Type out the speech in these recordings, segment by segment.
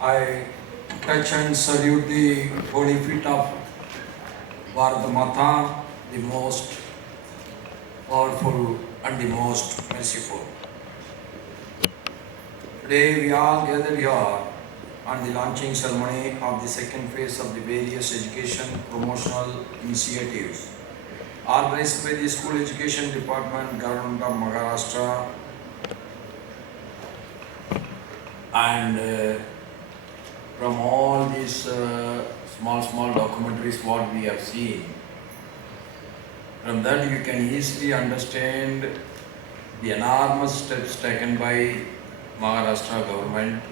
I touch and salute the holy feet of Bharat Mata, the most powerful and the most merciful. Today we all gather here on the launching ceremony of the second phase of the various education promotional initiatives organized by the School Education Department, Government of Maharashtra, and from all these small documentaries what we have seen, from that you can easily understand the enormous steps taken by Maharashtra government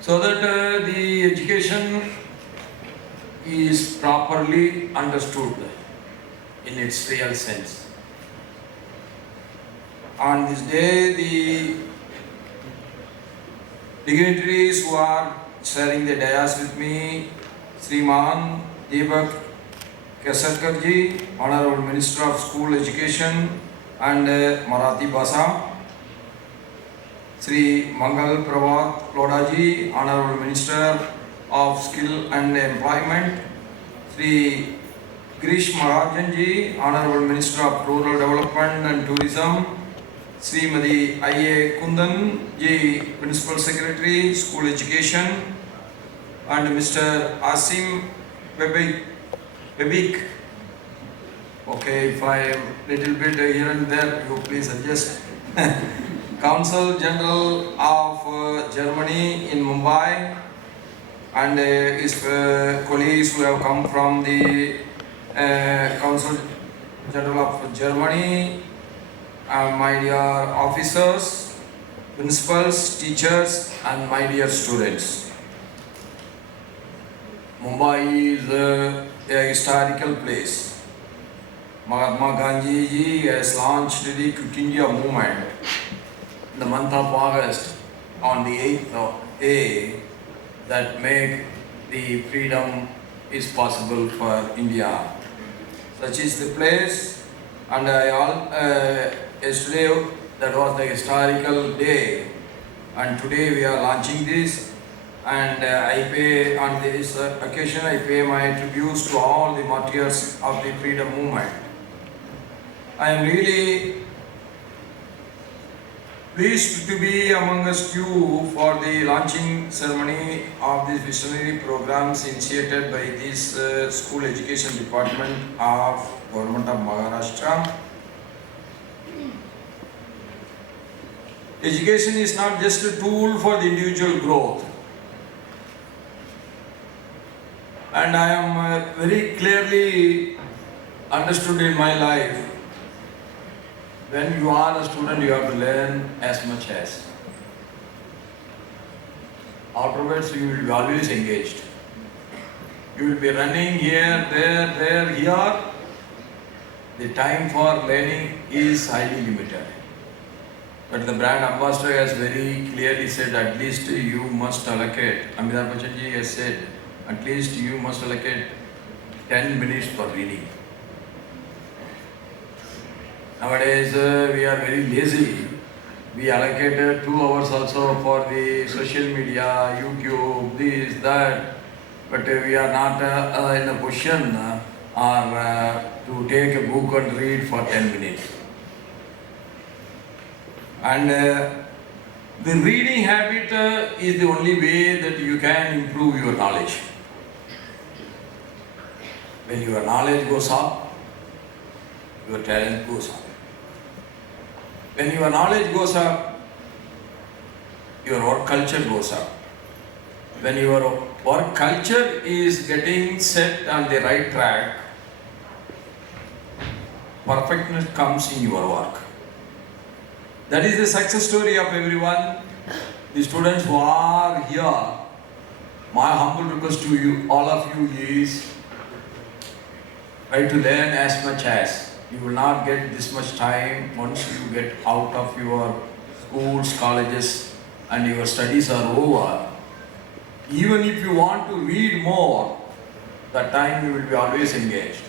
so that the education is properly understood in its real sense. On this day, the dignitaries who are sharing the dais with me, Sriman Deepak Kesarkarji, Honorable Minister of School Education and Marathi Bhasha, Sri Mangal Prabhat Lodaji, Honorable Minister of Skill and Employment, Sri Girish Mahajanji, Honorable Minister of Rural Development and Tourism, Srimati I.A. Kundan ji, Principal Secretary, School Education, and Mr. Asim Bebik. Okay, if I am little bit here and there, you please adjust. Council General of Germany in Mumbai, and his colleagues who have come from the Council General of Germany, my dear officers, principals, teachers, and my dear students. Mumbai is a historical place. Mahatma Gandhi ji has launched the Quit India movement in the month of August on the 8th of day that make the freedom is possible for India. Such is the place, and yesterday that was the historical day, and today we are launching this, and I pay on this occasion I pay my tributes to all the martyrs of the freedom movement. I am really pleased to be amongst you for the launching ceremony of these visionary programs initiated by this School Education Department of Government of Maharashtra. Education is not just a tool for the individual growth, and I am very clearly understood in my life, when you are a student you have to learn as much as. Afterwards you will be always engaged. You will be running here, there, here. The time for learning is highly limited. But the brand ambassador has very clearly said at least you must allocate, Amitabh Bachchan ji has said, at least you must allocate 10 minutes for reading. Nowadays we are very lazy. We allocated 2 hours also for the social media, YouTube, this, that, but we are not in a position to take a book and read for 10 minutes. And the reading habit is the only way that you can improve your knowledge. When your knowledge goes up, your talent goes up. When your knowledge goes up, your work culture goes up. When your work culture is getting set on the right track, perfectness comes in your work. That is the success story of everyone. The students who are here, my humble request to you, all of you is try to learn as much as. You will not get this much time once you get out of your schools, colleges, and your studies are over. Even if you want to read more, that time you will be always engaged.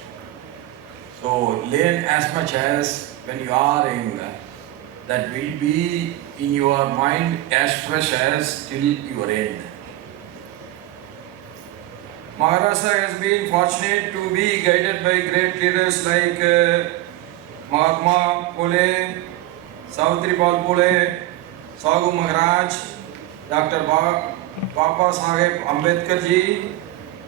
So learn as much as when you are in that will be in your mind as fresh as till your end. Maharashtra has been fortunate to be guided by great leaders like Mahatma Phule, Savitribal Phule, Sagu Maharaj, Dr. Baba Saheb Ambedkar ji,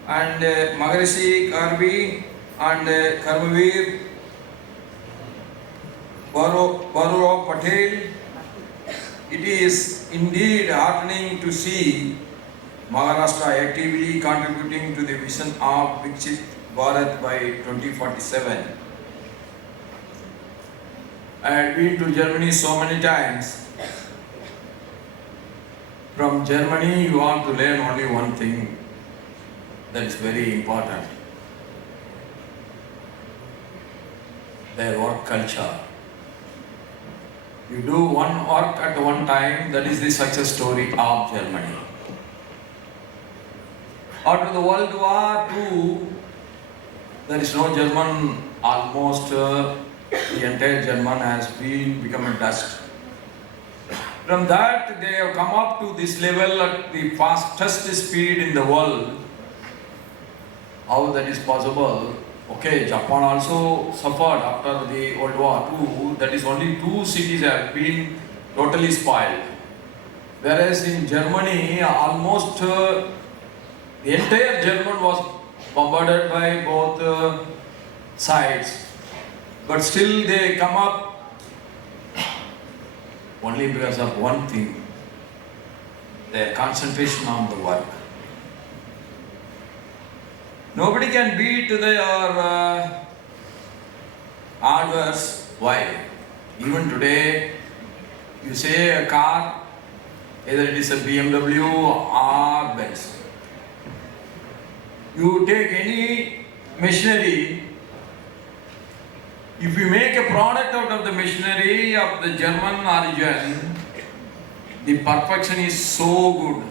and Maharishi Karbi and Karmavir Barurao Patel. It is indeed heartening to see Maharashtra actively contributing to the vision of Viksit Bharat by 2047. I had been to Germany so many times. From Germany, you want to learn only one thing that is very important: their work culture. You do one work at one time, that is the success story of Germany. After the World War II, there is no German, almost the entire German has become a dust. From that, they have come up to this level at the fastest speed in the world. How that is possible? Okay, Japan also suffered after the World War II. That is only 2 cities have been totally spoiled. Whereas in Germany, almost the entire German was bombarded by both sides. But still they come up only because of one thing: their concentration on the work. Nobody can beat their hard work. Why? Even today, you say a car, either it is a BMW or Benz. You take any machinery, if you make a product out of the machinery of the German origin, the perfection is so good.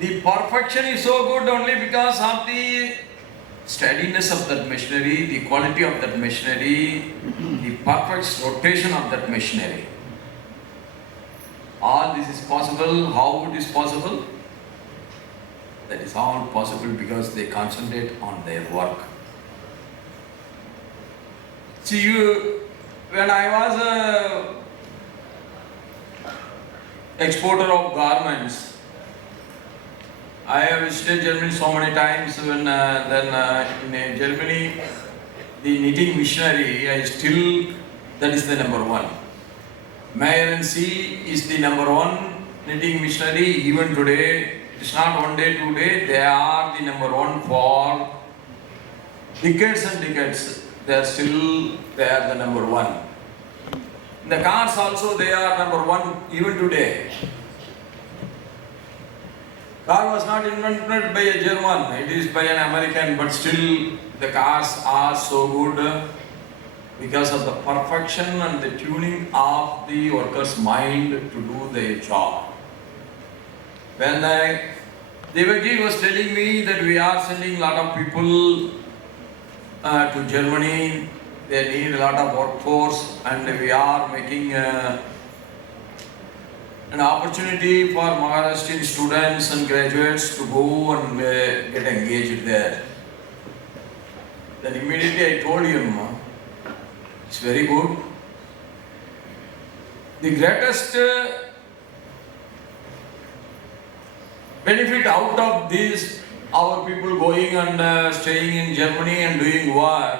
The perfection is so good only because of the steadiness of that machinery, the quality of that machinery, the perfect rotation of that machinery. All this is possible. How it is possible? That is all possible because they concentrate on their work. See, when I was a exporter of garments, I have visited Germany so many times. When in Germany, the knitting machinery, that is the number one. Mayer and C is the number one knitting machinery. Even today, it's not one day, 2 days, they are the number one for decades and decades. They are the number one. In the cars also, they are number one even today. Car was not invented by a German, it is by an American, but still the cars are so good because of the perfection and the tuning of the worker's mind to do their job. When Devendra was telling me that we are sending a lot of people to Germany, they need a lot of workforce, and we are making an opportunity for Maharashtrian students and graduates to go and get engaged there. Then immediately I told him, it's very good. The greatest benefit out of this, our people going and staying in Germany and doing work,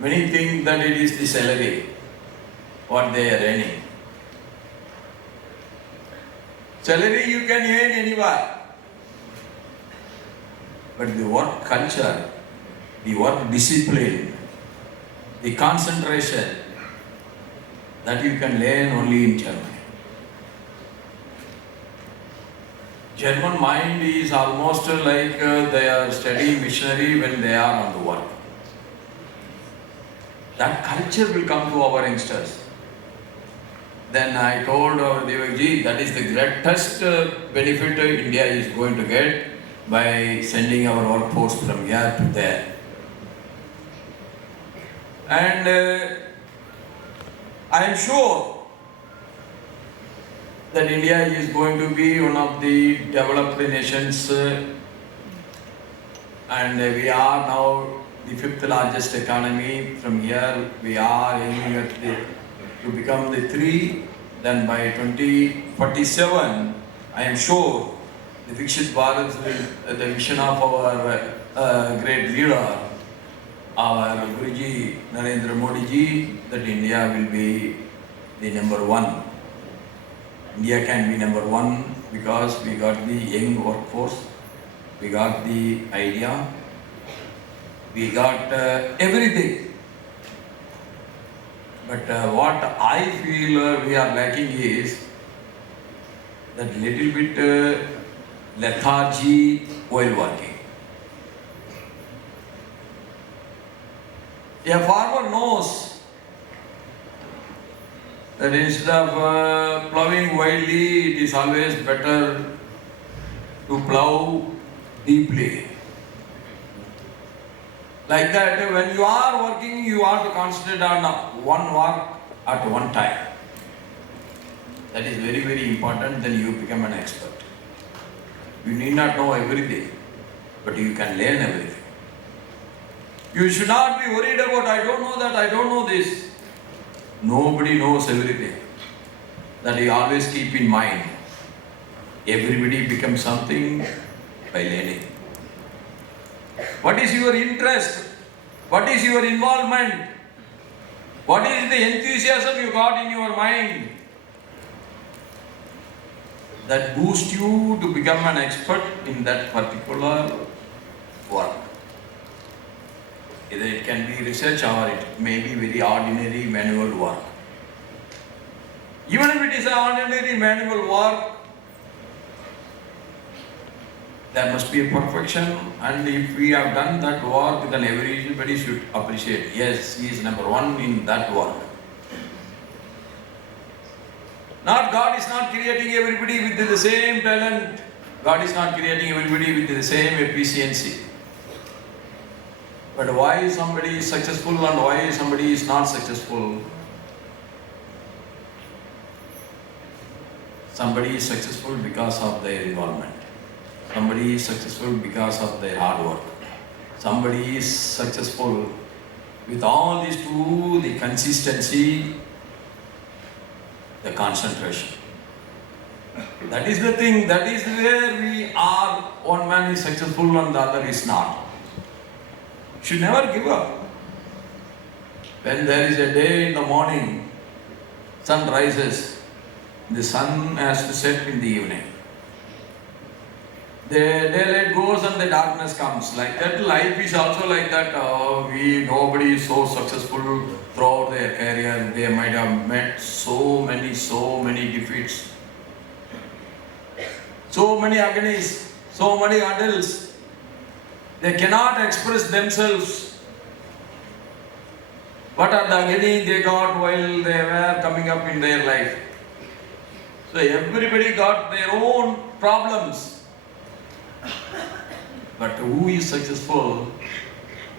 many think that it is the salary, what they are earning. Salary you can earn anywhere. But the work culture, the work discipline, the concentration, that you can learn only in Germany. German mind is almost like they are studying missionary when they are on the work. That culture will come to our youngsters. Then I told Devendra, that is the greatest benefit India is going to get by sending our workforce from here to there. And I am sure that India is going to be one of the developed nations, and we are now the fifth largest economy. From here we are aiming at to become the three. Then by 2047, I am sure the Vikshit Bharat will, the vision of our great leader, our Guruji Narendra Modi ji, that India will be the number one. India can be number one because we got the young workforce, we got the idea, we got everything. But what I feel we are lacking is that little bit lethargy while working. A farmer knows that instead of ploughing wildly, it is always better to plough deeply. Like that, when you are working, you are to concentrate on one work at one time. That is very, very important, then you become an expert. You need not know everything, but you can learn everything. You should not be worried about, I don't know that, I don't know this. Nobody knows everything. That you always keep in mind. Everybody becomes something by learning. What is your interest? What is your involvement? What is the enthusiasm you got in your mind that boosts you to become an expert in that particular work? Either it can be research or it may be very ordinary manual work. Even if it is an ordinary manual work, there must be a perfection, and if we have done that work, then everybody should appreciate. Yes, he is number one in that work. Not God is not creating everybody with the same talent. God is not creating everybody with the same efficiency. But why somebody is successful and why somebody is not successful? Somebody is successful because of their involvement. Somebody is successful because of their hard work. Somebody is successful with all these two, the consistency, the concentration. That is the thing, that is where we are. One man is successful and the other is not. Should never give up. When there is a day in the morning, sun rises, the sun has to set in the evening. The daylight goes and the darkness comes. Like that, life is also like that. Nobody is so successful throughout their career. They might have met so many defeats, so many agonies, so many hurdles. They cannot express themselves. What are the agony they got while they were coming up in their life? So everybody got their own problems. But who is successful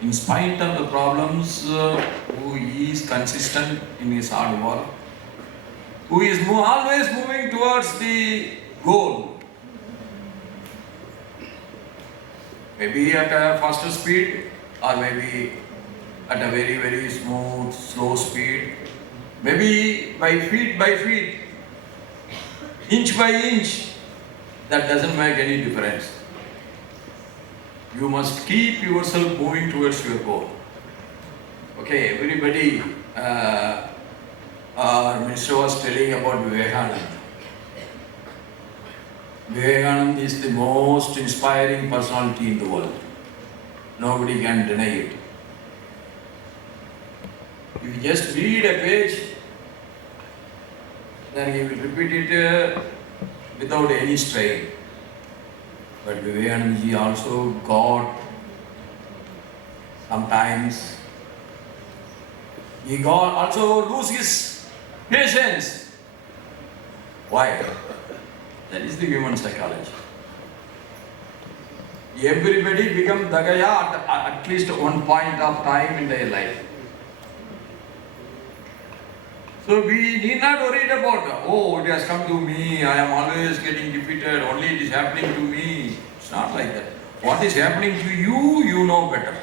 in spite of the problems, who is consistent in his hard work, who is always moving towards the goal? Maybe at a faster speed or maybe at a very, very smooth, slow speed. Maybe by feet, inch by inch. That doesn't make any difference. You must keep yourself moving towards your goal. Okay, everybody, our minister was telling about Vivekananda. Vivekananda is the most inspiring personality in the world. Nobody can deny it. If you just read a page, then he will repeat it without any strain. But Vivekananda ji also got sometimes, he got also lose his patience. Why? That is the human psychology. Everybody become Dagaya at least one point of time in their life. So we need not worry about, oh, it has come to me, I am always getting defeated, only it is happening to me. It's not like that. What is happening to you, you know better.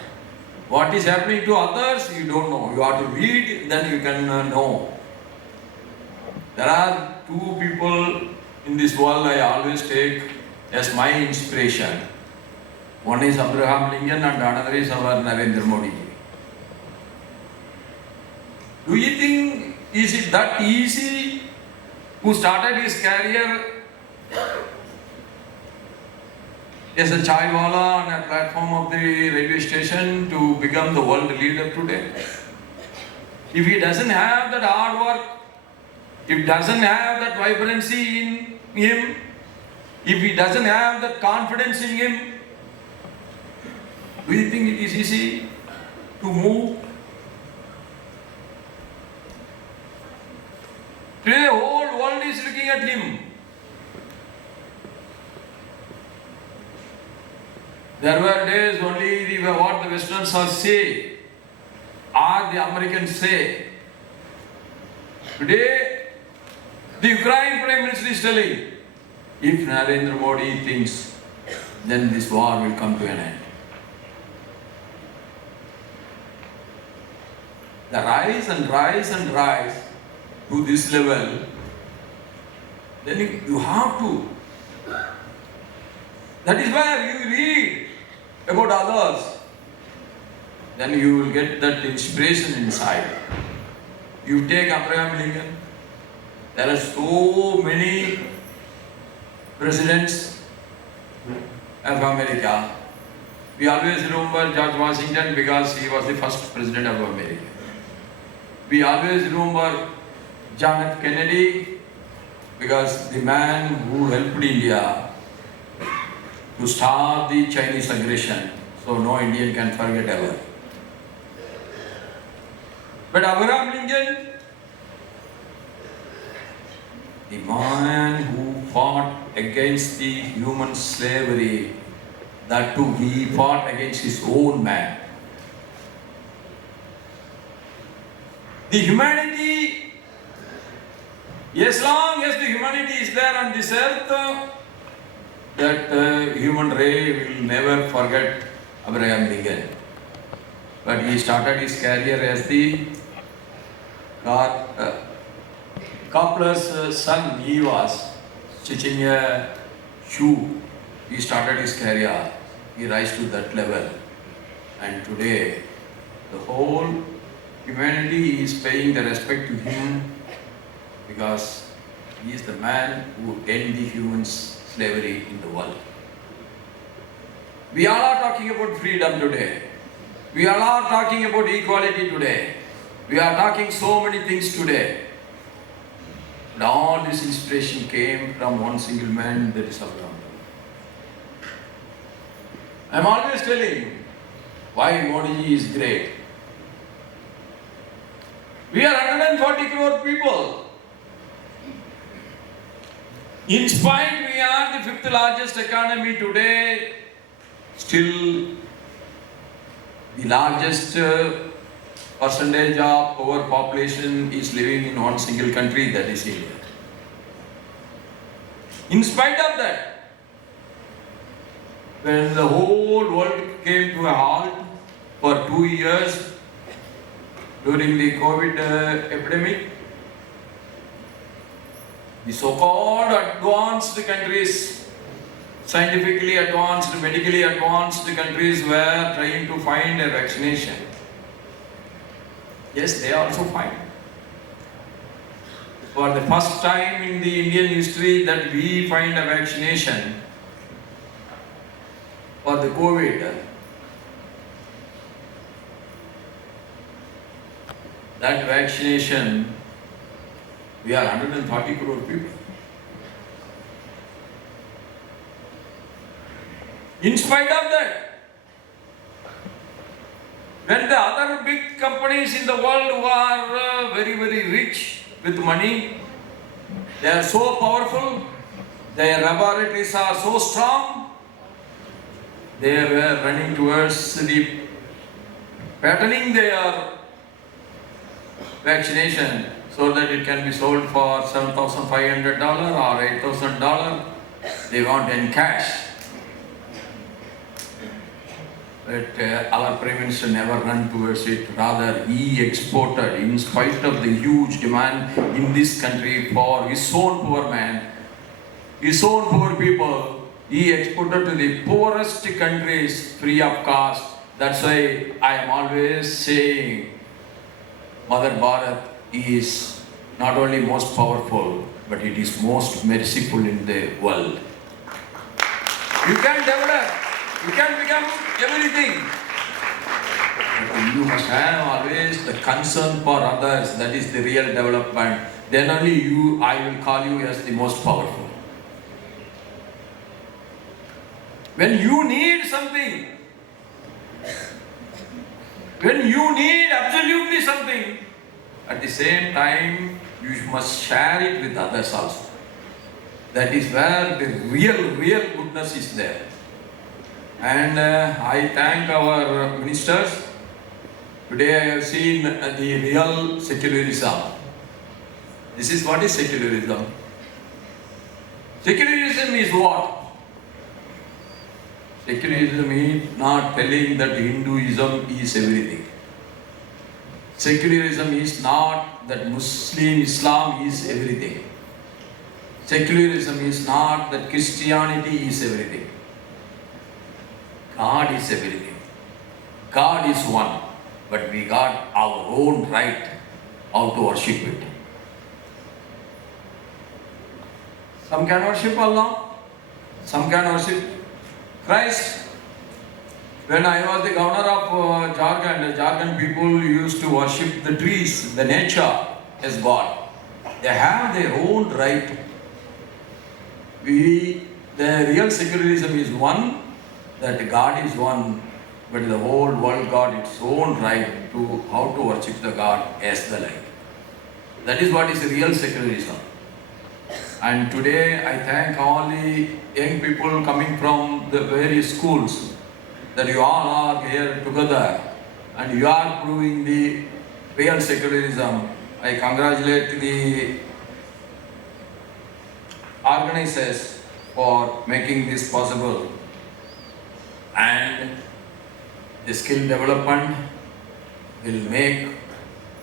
What is happening to others, you don't know. You have to read, then you can know. There are two people in this world I always take as my inspiration. One is Abraham Lincoln and another is our Narendra Modi. Do you think, is it that easy who started his career as a chaiwala on a platform of the railway station to become the world leader today? If he doesn't have that hard work, if he doesn't have that vibrancy in him, if he doesn't have that confidence in him, do you think it is easy to move? Today the whole world is looking at him. There were days only what the Westerners say or the Americans say. Today, the Ukraine Prime Minister is telling, if Narendra Modi thinks, then this war will come to an end. The rise and rise and rise to this level, then you have to. That is why you read about others. Then you will get that inspiration inside. You take Abraham Lincoln. There are so many presidents of America. We always remember George Washington because he was the first president of America. We always remember John F. Kennedy because the man who helped India to stop the Chinese aggression, so no Indian can forget ever. But Abraham Lincoln, the man who fought against the human slavery, that too he fought against his own man. The humanity, as long as the humanity is there on this earth, that human race will never forget Abraham Lincoln. But he started his career as the cobbler's son. He was stitching a shoe. He started his career. He rose to that level. And today, the whole humanity is paying the respect to him because he is the man who ended the human slavery in the world. We all are talking about freedom today. We all are talking about equality today. We are talking so many things today. But all this inspiration came from one single man, that is Abraham. I am always telling why Modi is great. We are 140 crore people. In spite we are the 5th largest economy today, still the largest percentage of our population is living in one single country, that is India. In spite of that, when the whole world came to a halt for 2 years during the COVID epidemic, the so-called advanced countries, scientifically advanced, medically advanced countries were trying to find a vaccination. Yes, they also find. For the first time in the Indian history that we find a vaccination for the COVID. That vaccination, we are 140 crore people. In spite of that, when the other big companies in the world who are very, very rich with money, they are so powerful, their laboratories are so strong, they were running towards the patterning their vaccination so that it can be sold for $7,500 or $8,000. They want in cash. But our Prime Minister never ran towards it. Rather, he exported, in spite of the huge demand in this country for his own poor man, his own poor people, he exported to the poorest countries free of cost. That's why I am always saying Mother Bharat is not only most powerful, but it is most merciful in the world. You can develop, you can become everything. But you must have always the concern for others. That is the real development. Then only I will call you as the most powerful. When you need something, when you need absolutely something, at the same time, you must share it with others also. That is where the real goodness is there. And I thank our ministers. Today I have seen the real secularism. This is what is secularism. Secularism is what? Secularism is not telling that Hinduism is everything. Secularism is not that Muslim Islam is everything. Secularism is not that Christianity is everything. God is everything. God is one, but we got our own right how to worship it. Some can worship Allah, some can worship Christ. When I was the governor of Jharkhand people used to worship the trees, the nature as God. They have their own right. The real secularism is one, that God is one, but the whole world got its own right to how to worship the God as the like. That is what is real secularism. And today I thank all the young people coming from the various schools that you all are here together and you are proving the real secularism. I congratulate the organizers for making this possible, and the skill development will make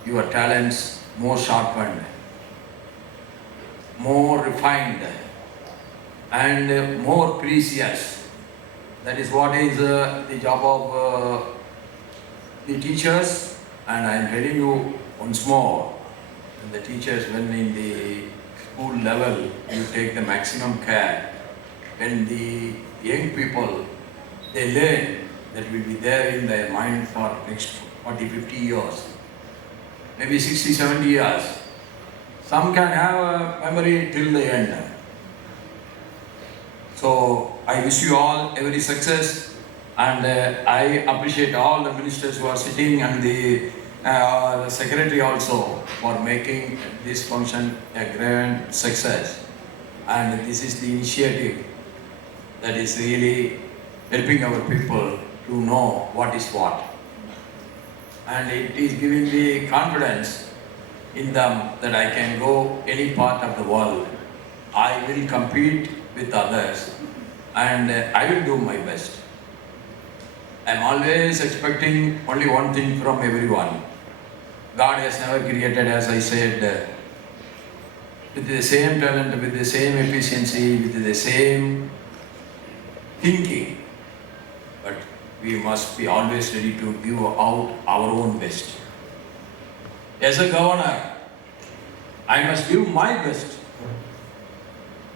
your talents more sharpened, more refined, and more precious. That is what is the job of the teachers. And I am telling you once more, the teachers, when in the school level, you take the maximum care. When the young people, they learn, that will be there in their mind for next 40, 50 years, maybe 60, 70 years. Some can have a memory till the end. So I wish you all every success, and I appreciate all the ministers who are sitting and the secretary also for making this function a grand success. And this is the initiative that is really helping our people to know what is what. And it is giving the confidence in them that I can go any part of the world. I will compete with others and I will do my best. I am always expecting only one thing from everyone. God has never created, as I said, with the same talent, with the same efficiency, with the same thinking. But we must be always ready to give out our own best. As a governor, I must give my best.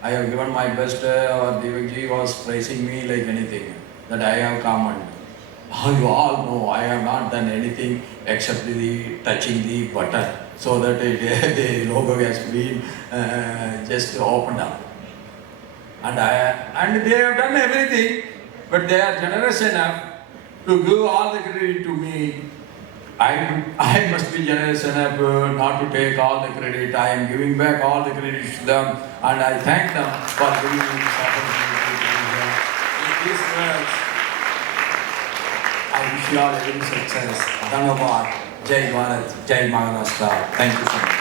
I have given my best. Devendra was praising me like anything that I have come and you all know I have not done anything except the touching the button so that the logo has been just opened up. And they have done everything, but they are generous enough to give all the credit to me. I must be generous enough not to take all the credit. I am giving back all the credit to them, and I thank them for giving me this opportunity to be here. With these words, I wish you all every success. Dhanyavad. Jai Bharat, Jai Maharashtra. Thank you so much.